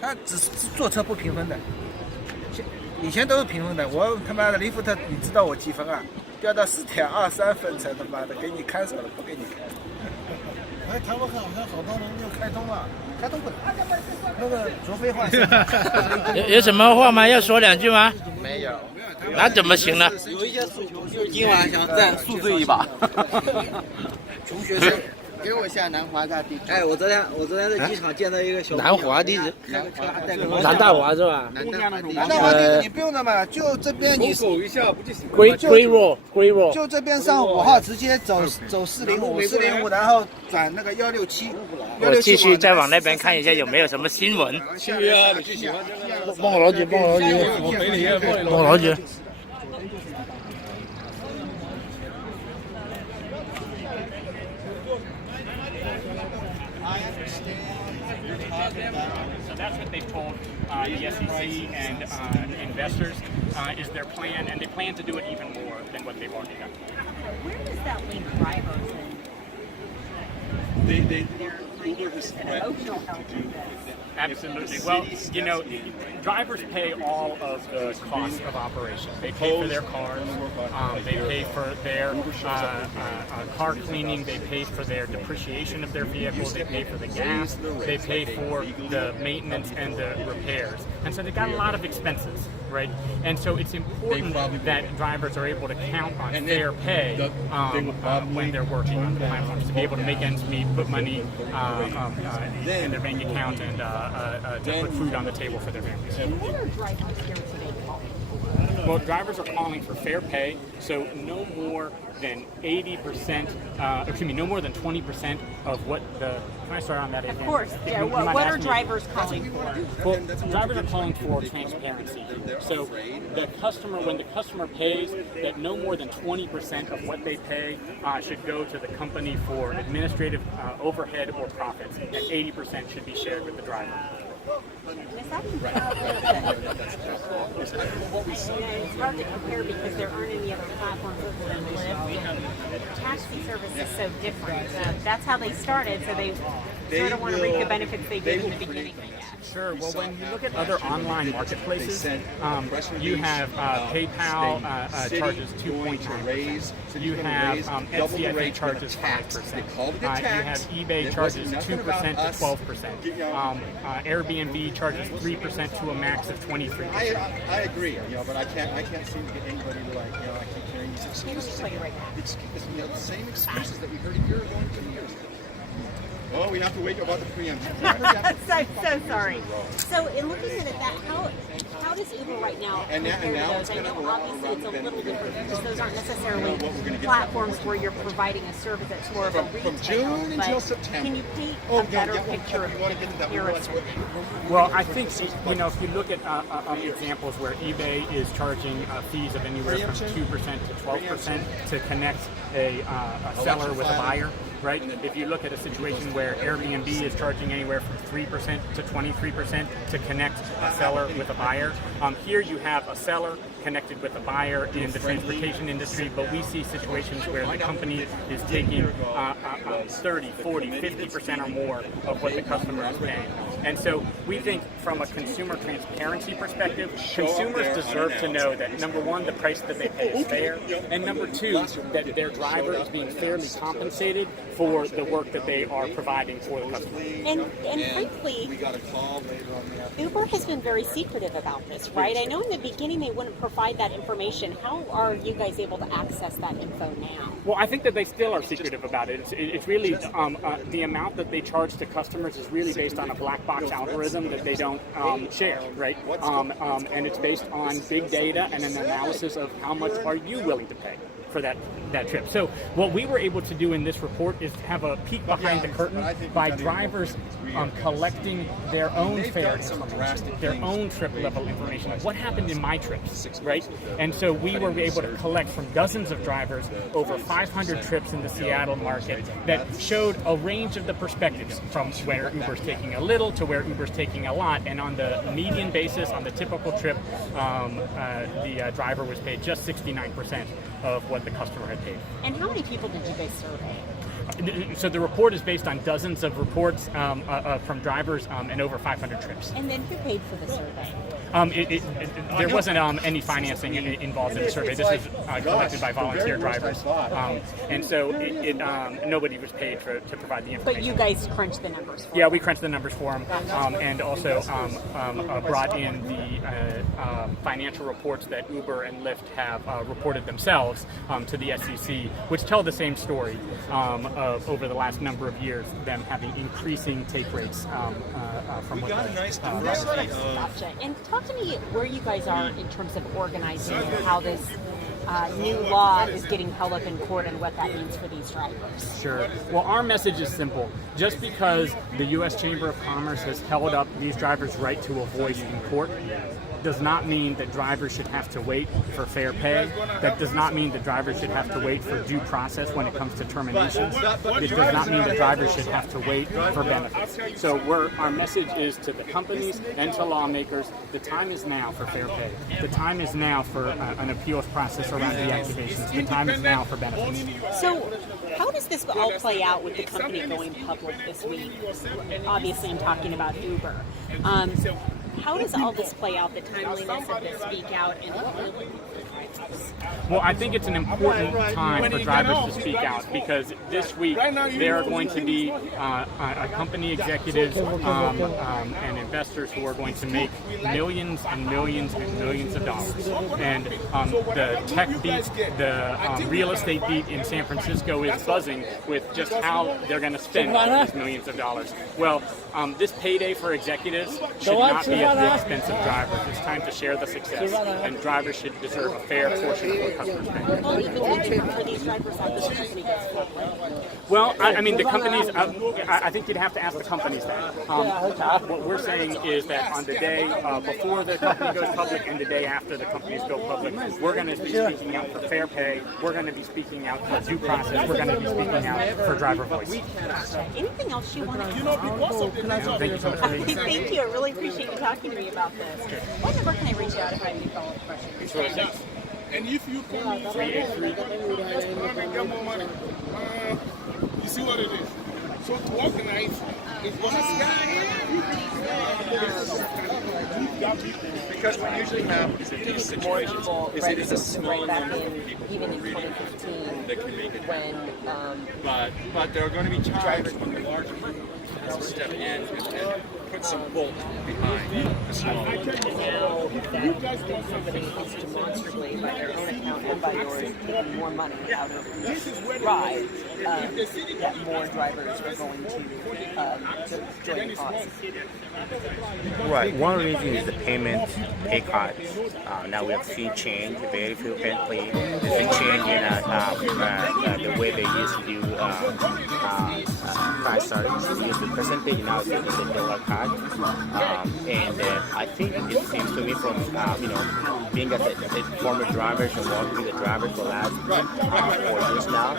他只是坐车不评分的，以前都是评分的。我他妈的利弗特，你知道我几分啊？掉到4.23分才他妈的给你看守了，不给你开。哎，他们好像好多人就开通了，开通不了。那个除非话有什么话吗？要说2句吗？没有。那怎么行呢？有一些诉求，就是今晚想再宿醉一把。穷学生。给我下南华大地址。哎，我昨天在机场见到一个小南华地址，南大华是吧？南大华地址你不用的嘛，就这边你走一下不就行？Grey Road，就这边上5号直接走405，然后转那个167。我继续再往那边看一下有没有什么新闻。去啊，你去喜欢这个。帮我老姐，帮我老姐。So that's what they've told the SEC and investors is their plan, and they plan to do it even more than what they've already done. Where does that leave drivers in their finances and emotional health with this? Absolutely. Well, you know, drivers pay all of the costs of operation. They pay for their cars, they pay for their car cleaning, they pay for their depreciation of their vehicles, they pay for the gas, they pay for the maintenance and the repairs. And so they've got a lot of expenses, right? And so it's important that drivers are able to count on fair pay when they're working on the platforms, to be able to make ends meet, put money in their bank account, and to put food on the table for their families. What are drivers here today calling for? Well, drivers are calling for fair pay, so no more than 80%, no more than 20% of what the. Can I start on that? Of course. Yeah. What are drivers calling for? Well, drivers are calling for transparency. So the customer, when the customer pays, that no more than 20% of what they pay should go to the company for administrative overhead or profits, and 80% should be shared with the driver. It's hard to compare because there aren't any other platforms other than Lyft. Taxi service is so different. That's how they started, so they sort of want to reap the benefits they did in the beginning. Sure. Well, when you look at other online marketplaces, you have PayPal charges 2.9%. You have Etsy, I think, charges 5%. You have eBay charges 2% to 12%. Airbnb charges 3% to a max of 23%. I agree, but I can't seem to get anybody to I keep hearing these excuses. It's the same excuses that we heard a year ago and 2 years ago. Oh, we have to wait about the preemption. so sorry. So in looking at it, how does Uber right now compare to those? I know obviously it's a little different because those aren't necessarily platforms where you're providing a service that's more of a retail. From June until September. Can you paint a better picture of the comparison? Well, I think, if you look at examples where eBay is charging fees of anywhere from 2% to 12% to connect a seller with a buyer, right? If you look at a situation where Airbnb is charging anywhere from 3% to 23% to connect a seller with a buyer, here you have a seller connected with a buyer in the transportation industry, but we see situations where the company is taking 30, 40, 50% or more of what the customer is paying. And so we think from a consumer transparency perspective, consumers deserve to know that, number one, the price that they pay is fair, and number two, that their driver is being fairly compensated for the work that they are providing for the customer. And frankly, Uber has been very secretive about this, right? I know in the beginning they wouldn't provide that information. How are you guys able to access that info now? Well, I think that they still are secretive about it. It's really the amount that they charge to customers is really based on a black box algorithm that they don't share, right? And it's based on big data and an analysis of how much are you willing to pay for that trip. So what we were able to do in this report is have a peek behind the curtain by drivers collecting their own fare information, their own trip level information. What happened in my trips, right? And so we were able to collect from dozens of drivers over 500 trips in the Seattle market that showed a range of the perspectives from where Uber's taking a little to where Uber's taking a lot. And on the median basis, on the typical trip, the driver was paid just 69% of what the customer had paid. And how many people did you guys survey? So the report is based on dozens of reports from drivers and over 500 trips. And then who paid for the survey? There wasn't any financing involved in the survey. This was collected by volunteer drivers, and so nobody was paid to provide the information. But you guys crunched the numbers for Yeah, we crunched the numbers for them, and also brought in the financial reports that Uber and Lyft have reported themselves to the SEC, which tell the same story of over the last number of years, them having increasing take rates from what Gotcha. And talk to me where you guys are in terms of organizing and how this new law is getting held up in court and what that means for these drivers. Sure. Well, our message is simple. Just because the U.S. Chamber of Commerce has held up these drivers' right to a voice in court does not mean that drivers should have to wait for fair pay. That does not mean that drivers should have to wait for due process when it comes to terminations. It does not mean that drivers should have to wait for benefits. So our message is to the companies and to lawmakers, the time is now for fair pay. The time is now for an appeals process around deactivations. The time is now for benefits. So how does this all play out with the company going public this week? Obviously, I'm talking about Uber. How does all this play out, the timeliness of the speak out and Well, I think it's an important time for drivers to speak out because this week there are going to be company executives and investors who are going to make millions and millions and millions of dollars. And the tech beat, the real estate beat in San Francisco is buzzing with just how they're going to spend all these millions of dollars. Well, this payday for executives should not be at the expense of drivers. It's time to share the success, and drivers should deserve a fair portion of what customers pay. Well, even for these drivers on this company gets public. Well, I mean, the companies, I think you'd have to ask the companies that. What we're saying is that on the day before the company goes public and the day after the companies go public, we're going to be speaking out for fair pay, we're going to be speaking out for due process, we're going to be speaking out for driver voice. Anything else you want to add? Thank you so much. Thank you. I really appreciate you talking to me about this. What number can I reach out if I have any follow-up questions? And if you come in, get more money. You see what it is. So to organize, it's Because what usually happens in these situations is it is a small number of people even in 2015 that can make it when but there are going to be times when the larger group has to step in and put some bulk behind the smaller group. you guys do somebody is demonstrably by their own account and by yours taking more money out of the ride, that more drivers are going to join the cause. Right. One reason is the pay cards. Now we have fee change, very frequently. There's a change in the way they used to do price service. They used the percentage, now it's a dollar card. And I think it seems to me from being a former driver and working with the driver for the last 4 years now.